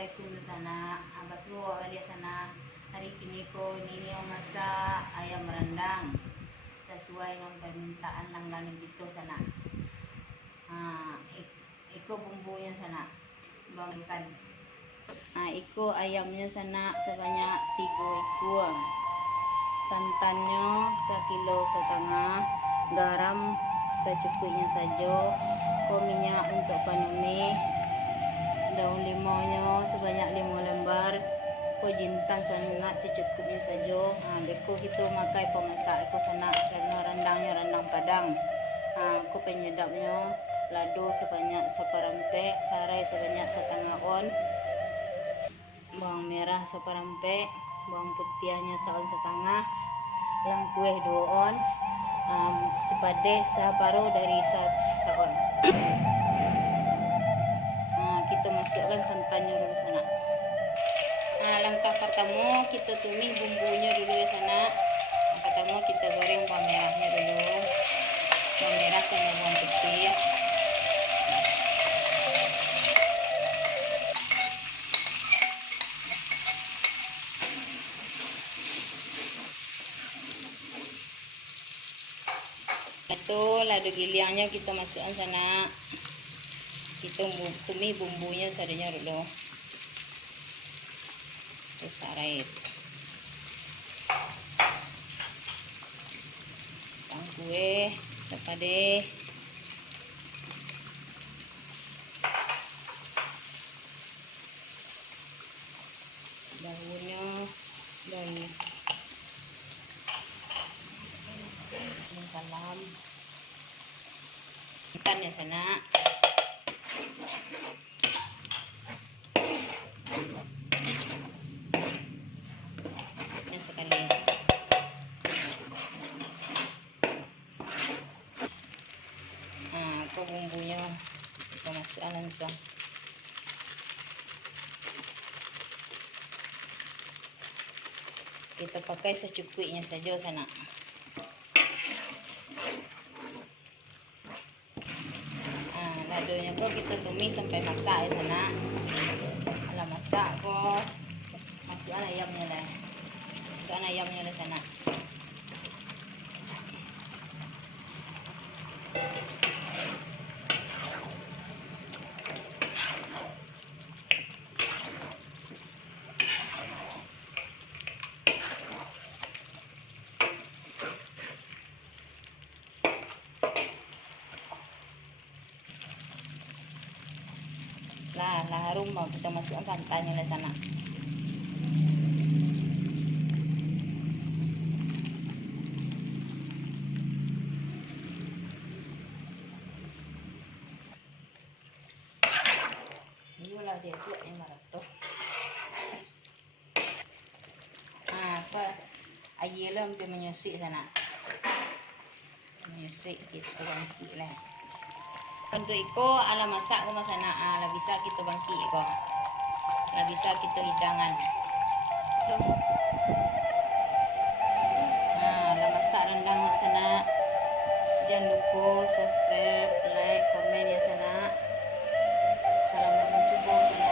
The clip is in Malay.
Assalamualaikum sana. Abaswo alia sana. Hari ini ko nini masak ayam rendang sesuai dengan permintaan langganan gitu sana. Iko bumbunya sana. Bangkan. Iko ayamnya sana sebanyak 3 ekor. Santannya 1,5 kilo. Garam secukupnya saja. Minyak untuk panumi. Daun limaunya sebanyak 5 lembar. Jintan sana secukupnya saja. Beko kita makai pemasak iko sana karena rendangnya rendang Padang. Ko penyedapnya lado sebanyak seperempat, sarai sebanyak setengah on, bawang merah seperempat, bawang putihnya seon setengah, lengkueh 2 on, sepadet separuh dari seon. Kita masukkan santannya dulu sana. Langkah pertama kita tumis bumbunya dulu ya sana. Pertama kita goreng bawang merahnya dulu, bawang merah sama bawang putih. Itu lado giliangnya kita masukkan sana. Kita tumis bumbunya seadanya dulu. Terus sarai. Kue sepade. Daunnya dari salam. Ikan ya sana. Sekali. Itu bumbunya kita masukkan langsung. Kita pakai secukupnya saja sana. Ladonya kok kita tumis sampai masak ya sana. Kalau masak kok masukkan ayamnya lah. Masukkan ayamnya lah sana. Lah harum mau kita masukkan santannya lah sana. Iyalah dia tuh yang marato. Ke ayelah sampai menyusik sana. Menyusik kita bangkit lah. Untuk iko ala masak ko masana, ala bisa kita bangkit ko. Ala bisa kita hidangan. Ala masak rendang sana. Jangan lupa subscribe, like, komen ya sana. Selamat mencoba sana.